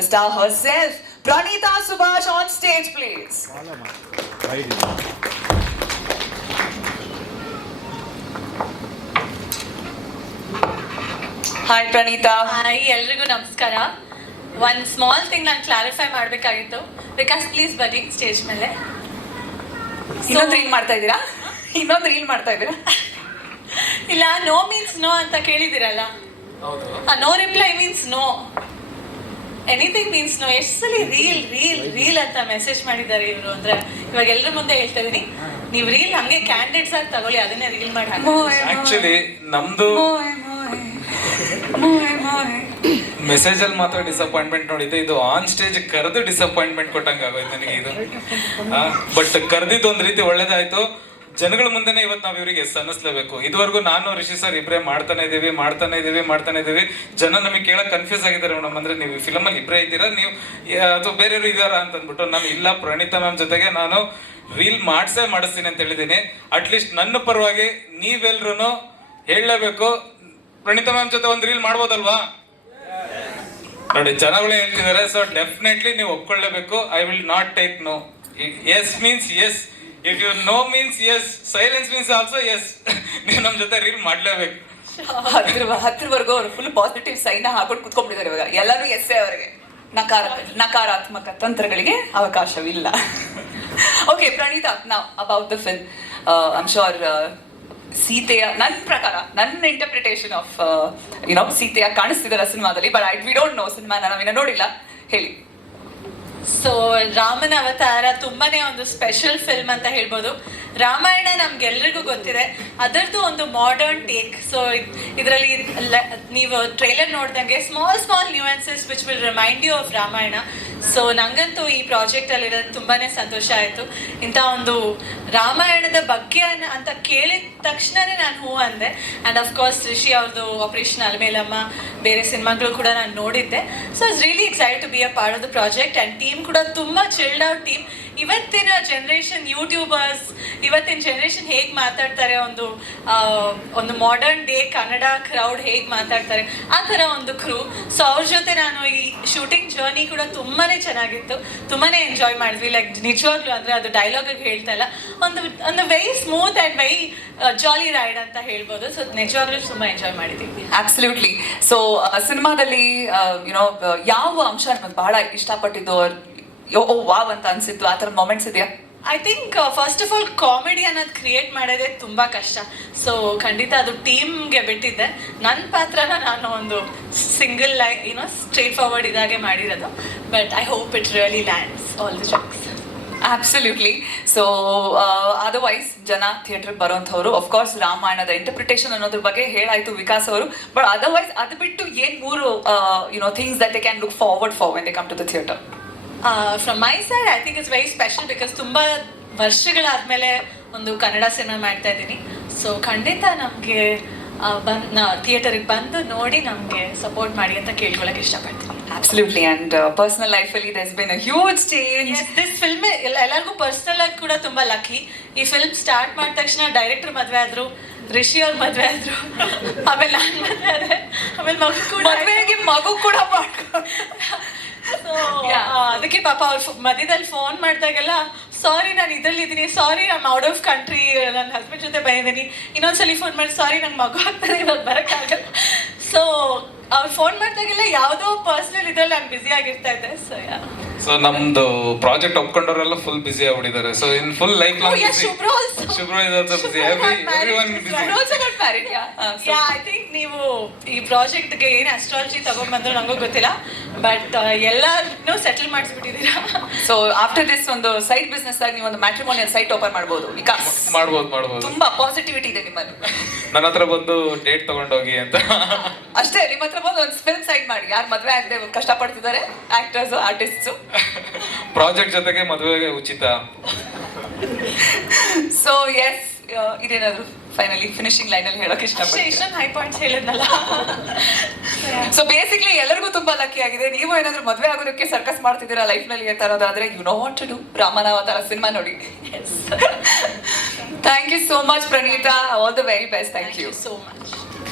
the star herself, Pranita Subhash on stage, please. Hi, Praneetha hi ಎಲ್ರಿಗೂ ನಮಸ್ಕಾರ. ಒಂದು small thing ನಾನು clarify ಮಾಡಬೇಕಾಗಿತ್ತು. ಬಿಕಾಸ್ ಪ್ಲೀಸ್ ಬನ್ನಿ ಸ್ಟೇಜ್ ಮೇಲೆ. ಇನ್ನೊಂದು ರೀಲ್ ಮಾಡ್ತಾ ಇದ್ದೀರಾ? ಇನ್ನೊಂದು ರೀಲ್ ಮಾಡ್ತಾ ಇದ್ದೀರಾ? ಇಲ್ಲ ನೋ ಮೀನ್ಸ್ ನೋ ಅಂತ ಕೇಳಿದಿರಲ್ಲ no reply means no anything means no ಎಷ್ಟು ಸಲ ರೀಲ್ ರೀಲ್ ರೀಲ್ ಅಂತ ಮೆಸೇಜ್ ಮಾಡಿದ್ದಾರೆ ಇವರು ಅಂದ್ರೆ ಇವಾಗ ಎಲ್ಲರ ಮುಂದೆ ಹೇಳ್ತಾ ಇದೀನಿ ನೀವು ರೀಲ್ ಹಂಗೆ ಕ್ಯಾಂಡಿಡೇಟ್ಸ್ ಆಗಿ ತಗೊಳ್ಳಿ ಅದನ್ನೇ ರೀಲ್ ಮಾಡಿ. ಆಕ್ಚುಲಿ ನಮ್ದು ಮೆಸೇಜ್ ಅಲ್ಲಿ ಮಾತ್ರ ಡಿಸಪಾಯಿಂಟ್ಮೆಂಟ್ ನೋಡಿದ್ದೆ. ಇದು ಆನ್ ಸ್ಟೇಜ್ ಕರೆದು ಡಿಸಪಾಯಿಂಟ್ಮೆಂಟ್ ಕೊಟ್ಟಂಗ ಆಗೋಯ್ತು ನನಗೆ ಇದು. ಬಟ್ ಕರೆದಿದ್ದು ಒಂದ್ ರೀತಿ ಒಳ್ಳೇದಾಯ್ತು. ಜನಗಳ ಮುಂದೆನೆ ಇವತ್ತು ನಾವು ಇವ್ರಿಗೆ ಎಸ್ ಅನ್ನಿಸ್ಲೇಬೇಕು ಇದುವರೆಗೂ ನಾನು, ರಿಷಿ ಸರ್ ಇಬ್ರೇ ಮಾಡ್ತಾನೆ ಇದೀವಿ ಮಾಡ್ತಾನೆ ಇದೀವಿ ಮಾಡ್ತಾನೆ ಇದೀವಿ ಜನ ನಮಗೆ ಕೇಳಕ್ ಕನ್ಫ್ಯೂಸ್ ಆಗಿದ್ದಾರೆ ಮೇಡಮ್. ಅಂದ್ರೆ ನೀವು ಫಿಲಮ್ ಅಲ್ಲಿ ಇಬ್ರೇ ಇದ್ದೀರಾ? ನೀವು ಅಥವಾ ಬೇರೆಯವರು ಇದ್ದಾರಾ ಅಂತ ಅಂದ್ಬಿಟ್ಟು ನಾನು ಇಲ್ಲ, ಪ್ರಣೀತಾ ಮ್ಯಾಮ್ ಜೊತೆಗೆ ನಾನು ರೀಲ್ ಮಾಡ್ಸೇ ಮಾಡಿಸ್ತೀನಿ ಅಂತ ಹೇಳಿದ್ದೀನಿ. ಅಟ್ಲೀಸ್ಟ್ ನನ್ನ ಪರವಾಗಿ ನೀವೆಲ್ರು ಹೇಳಲೇಬೇಕು. ಪ್ರಣೀತಾ ಮ್ಯಾಮ್ ಜೊತೆ ಒಂದು ರೀಲ್ ಮಾಡ್ಬೋದಲ್ವಾ? ನೋಡಿ, ಜನಗಳೇ ಹೇಳ್ತಿದ್ದಾರೆ ಸೊ ಡೆಫಿನೆಟ್ಲಿ ನೀವು ಒಪ್ಕೊಳ್ಳೇಬೇಕು. I will not take no yes means yes if you no means yes silence means also yes ನೀವು ನಮ್ಮ ಜೊತೆ ರೀಲ್ ಮಾಡ್ಲೇಬೇಕು. ಹತ್ರ ಹತ್ರವರೆಗೂ ಅವರು ಫುಲ್ ಪಾಸಿಟಿವ್ ಸೈನ್ ಹಾಕೊಂಡು ಕುತ್ಕೊಂಡ್ಬಿಟ್ಟಿದ್ದಾರೆ ಇವಾಗ. ಎಲ್ಲರೂ ಎಸ್ಸೆ ಅವರಿಗೆ. ನಕಾರ ನಕಾರಾತ್ಮಕ ತಂತ್ರಗಳಿಗೆ ಅವಕಾಶವಿಲ್ಲ. ಓಕೆ ಪ್ರಣೀತಾ ನಾವು about the film I'm sure ಸೀತೆಯ ನನ್ನ ಪ್ರಕಾರ, ನನ್ನ ಇಂಟರ್ಪ್ರಿಟೇಷನ್ ಆಫ್ ಯುನೋ ಸೀತೆಯ ಕಾಣಿಸ್ತಿದ್ದಾರೆ ಸಿನಿಮಾದಲ್ಲಿ but I we don't know cinema ನಾವಿನ್ನ ನೋಡಿಲ್ಲ. ಹೇಳಿ. ಸೊ ರಾಮನ ಅವತಾರ ತುಂಬಾನೇ ಒಂದು ಸ್ಪೆಷಲ್ ಫಿಲ್ಮ್ ಅಂತ ಹೇಳ್ಬೋದು. ರಾಮಾಯಣ ನಮ್ಗೆಲ್ರಿಗೂ ಗೊತ್ತಿದೆ. ಅದರದ್ದು ಒಂದು ಮಾಡರ್ನ್ ಟೇಕ್ ಸೊ ಇದರಲ್ಲಿ ನೀವು ಟ್ರೈಲರ್ ನೋಡ್ದಂಗೆ small small nuances which will remind you of Ramayana. So ನಂಗಂತೂ ಈ ಪ್ರಾಜೆಕ್ಟ್ ಅಲ್ಲಿರೋದು ತುಂಬಾನೇ ಸಂತೋಷ ಆಯಿತು. ಇಂಥ ಒಂದು ರಾಮಾಯಣದ ಬಗ್ಗೆ ಅಂತ ಕೇಳಿದ ತಕ್ಷಣನೇ ನಾನು ಹೂ ಅಂದೆ. ಆ್ಯಂಡ್ ಅಫ್ಕೋರ್ಸ್ ರಿಷಿ ಅವ್ರದ್ದು ಆಪರೇಷನ್ ಅಲ್ಮೇಲಮ್ಮ, ಬೇರೆ ಸಿನಿಮಾಗಳು ಕೂಡ ನಾನು ನೋಡಿದ್ದೆ. So it's really excite to be a part of the project and team ಕೂಡ ತುಂಬ ಚಿಲ್ಡ್ ಔಟ್ ಟೀಮ್ ಇವತ್ತಿನ ಜನ್ರೇಷನ್ ಯೂಟ್ಯೂಬರ್ಸ್ ಇವತ್ತಿನ ಜನ್ರೇಷನ್ ಹೇಗೆ ಮಾತಾಡ್ತಾರೆ ಒಂದು ಒಂದು ಮಾಡರ್ನ್ ಡೇ ಕನ್ನಡ ಕ್ರೌಡ್ ಹೇಗೆ ಮಾತಾಡ್ತಾರೆ, ಆ ಥರ ಒಂದು ಕ್ರೂ ಸೊ ಅವ್ರ ಜೊತೆ ನಾನು ಈ ಶೂಟಿಂಗ್ ಜರ್ನಿ ಕೂಡ ತುಂಬಾ ಚೆನ್ನಾಗಿತ್ತು. ತುಂಬಾ ಎಂಜಾಯ್ ಮಾಡಿದ್ವಿ. ಲೈಕ್ ನಿಜವಾಗ್ಲೂ ಅಂದರೆ ಅದು ಡೈಲಾಗ್ ಹೇಳ್ತಾ ಇಲ್ಲ. ಒಂದು ಒಂದು very smooth and very jolly ride ಅಂತ ಹೇಳ್ಬೋದು. ಸೊ ನಿಜವಾಗ್ಲೂ ತುಂಬ ಎಂಜಾಯ್ ಮಾಡಿದ್ದೀವಿ ಅಬ್ಸಲ್ಯೂಟ್ಲಿ ಸೊ ಸಿನಿಮಾದಲ್ಲಿ ಯುನೋ ಯಾವ ಅಂಶ ನಮಗೆ ಬಹಳ ಇಷ್ಟಪಟ್ಟಿದ್ದು ಯೋ ಓ ವಾವ್ ಅಂತ ಅನ್ಸಿತ್ತು. ಆ ಥರ ಮೊಮೆಂಟ್ಸ್ ಇದೆಯಾ? I think first of all comedy ಅನ್ನೋದು ಕ್ರಿಯೇಟ್ ಮಾಡೋದೇ ತುಂಬ ಕಷ್ಟ. ಸೊ ಖಂಡಿತ ಅದು ಟೀಮ್ಗೆ ಬಿಟ್ಟಿದ್ದೆ. ನನ್ನ ಪಾತ್ರನ ನಾನು ಒಂದು ಸಿಂಗಲ್ ಲೈ ಏನೋ ಸ್ಟ್ರೇಟ್ ಫಾರ್ವರ್ಡ್ ಇದಾಗೆ ಮಾಡಿರೋದು. But I hope it really lands all the jokes absolutely so otherwise ಜನ ಥಿಯೇಟರ್ ಬರೋಂಥವ್ರು ಕೋರ್ಸ್ ರಾಮಾಯಣದ ಇಂಟರ್ಪ್ರಿಟೇಷನ್ ಅನ್ನೋದ್ರ ಬಗ್ಗೆ ಹೇಳಾಯ್ತು ವಿಕಾಸ್ ಅವರು. ಬಟ್ ಅದರ್ವೈಸ್ ಅದು ಬಿಟ್ಟು ಏನ್ ಮೂರು you know things that they can look forward for when they come to the theatre from my side I think it's very special because ತುಂಬ ವರ್ಷಗಳಾದ್ಮೇಲೆ ಒಂದು ಕನ್ನಡ ಸಿನಿಮಾ ಮಾಡ್ತಾ ಇದ್ದೀನಿ. ಸೊ ಖಂಡಿತ ನಮಗೆ ಬಂದು ಥಿಯೇಟರಿಗೆ ಬಂದು ನೋಡಿ ನಮಗೆ ಸಪೋರ್ಟ್ ಮಾಡಿ ಅಂತ ಕೇಳ್ಕೊಳ್ಳೋಕೆ ಇಷ್ಟಪಡ್ತೀನಿ. ಅಬ್ಸಲ್ಯೂಟ್ಲಿ ಅಂಡ್ ಪರ್ಸನಲ್ ಲೈಫಲ್ಲಿ this been a huge change this film ಎಲ್ಲರಿಗೂ ಪರ್ಸನಲ್ ಆಗಿ ಕೂಡ ತುಂಬಾ ಲಕ್ಕಿ ಈ ಫಿಲ್ಮ್ ಸ್ಟಾರ್ಟ್ ಮಾಡಿದ ತಕ್ಷಣ ಡೈರೆಕ್ಟರ್ ಮದುವೆ ಆದ್ರು ರಿಷಿ ಅವ್ರ ಮದುವೆ ಆದ್ರು ಆಮೇಲೆ ನಾನು ಮದುವೆ ಆಮೇಲೆ ಮಗು ಕೂಡ ಮಗು ಕೂಡ ಮಾಡ್ಕೊಂಡು ಆ, ಅದಕ್ಕೆ ಪಾಪ ಅವ್ರು ಮಧ್ಯದಲ್ಲಿ ಫೋನ್ ಮಾಡಿದಾಗೆಲ್ಲ ಸಾರಿ ನಾನು ಇದ್ರಲ್ಲಿ ಇದ್ದೀನಿ sorry I'm out of country ನನ್ನ ಹಸ್ಬೆಂಡ್ ಜೊತೆ ಬಂದಿದ್ದೀನಿ. ಇನ್ನೊಂದ್ಸಲಿ ಫೋನ್ ಮಾಡಿ ಸಾರಿ ನಂಗೆ ಮಗು ಆಗ್ತದೆ ಇವಾಗ ಬರೋಕ್ಕಾಗಲ್ಲ. ಸೊ ಅವ್ರು ಫೋನ್ ಮಾಡಿದಾಗೆಲ್ಲ ಯಾವುದೋ ಪರ್ಸನಲ್ ಇದ್ರಲ್ಲಿ ನಾನು ಬ್ಯುಸಿ ಆಗಿರ್ತಾ ಇದ್ದೆ. ಸೊ ಯಾ ಸೊ ನಮ್ದು ಪ್ರಾಜೆಕ್ಟ್ ಒಪ್ಕೊಂಡವರೆಲ್ಲ full busy ಆಗ್ಬಿಟ್ಟಿದ್ದಾರೆ. So in full life Oh, long yeah, Shubhra also. Shubhra busy also. Uh, I think ನೀವು ಈ ಪ್ರಾಜೆಕ್ಟ್ಗೆ ಏನು ಅಸ್ಟ್ರಾಲಜಿ ತಗೊಂಡ್ಬಂದ್ರು ನಂಗೂ ಗೊತ್ತಿಲ್ಲ. ಬಟ್ ಎಲ್ಲಾರ್ನು ಸೆಟಲ್ ಮಾಡಿಸ್ಬಿಟ್ಟಿದ್ದೀರಾ? ಸೊ ಆಫ್ಟರ್ ದಿಸ್ ಒಂದು ಸೈಡ್ ಬಿಸ್ನೆಸ್ ಆಗಿ ನೀವು ಒಂದು ಮ್ಯಾಟ್ರಿಮೋನಿಯಲ್ ಸೈಟ್ ಓಪನ್ ಮಾಡ್ಬೋದು ವಿಕಾಸ್ ಮಾಡ್ಬೋದು ಮಾಡ್ಬೋದು. ತುಂಬಾ ಪಾಸಿಟಿವಿಟಿ ಇದೆ ನಿಮ್ಮಲ್ಲಿ. ನನ್ನ ಹತ್ರ ಬಂದು ಡೇಟ್ ತಗೊಂಡೋಗಿ ಅಂತ. ಅಷ್ಟೇ ನಿಮ್ಮ ಹತ್ರ ಬಂದು ಒಂದು ಫಿಲ್ಮ್ ಸೈಡ್ ಮಾಡಿ. ಯಾರು ಮದುವೆ ಆಗದೆ ಕಷ್ಟಪಡ್ತಿದ್ದಾರೆ ಆಕ್ಟರ್ಸ್ ಆರ್ಟಿಸ್ಟ್ಸ್ ಪ್ರಾಜೆಕ್ಟ್ ಜೊತೆಗೆ ಮದುವೆಗೆ ಉಚಿತ. ಸೊ ಎಸ್ ಇದೇನಾದ್ರು ಫೈನಲಿ ಫಿನಿಶಿಂಗ್ ಲೈನ್ ಅಲ್ಲಿ ಹೇಳೋಕೆ ಇಷ್ಟಪಡ್ತೀನಿ ಇಷ್ಟೊಂದು ಹೈ ಪಾಯಿಂಟ್ಸ್ ಹೇಳಿದ್ನಲ್ಲ. ಸೊ ಬೇಸಿಕ್ಲಿ ಎಲ್ಲರಿಗೂ ತುಂಬಾ ಲಕ್ಕಿ ಆಗಿದೆ. ನೀವು ಏನಾದ್ರು ಮದುವೆ ಆಗೋದಕ್ಕೆ ಸರ್ಕಸ್ ಮಾಡ್ತಿದ್ದೀರಾ ಲೈಫ್ನಲ್ಲಿ ಅಂತ ಅನ್ನೋದಾದ್ರೆ you know what to do Ramanavatara cinema ನೋಡಿ. Thank you so much Pranitha all the very best thank you so much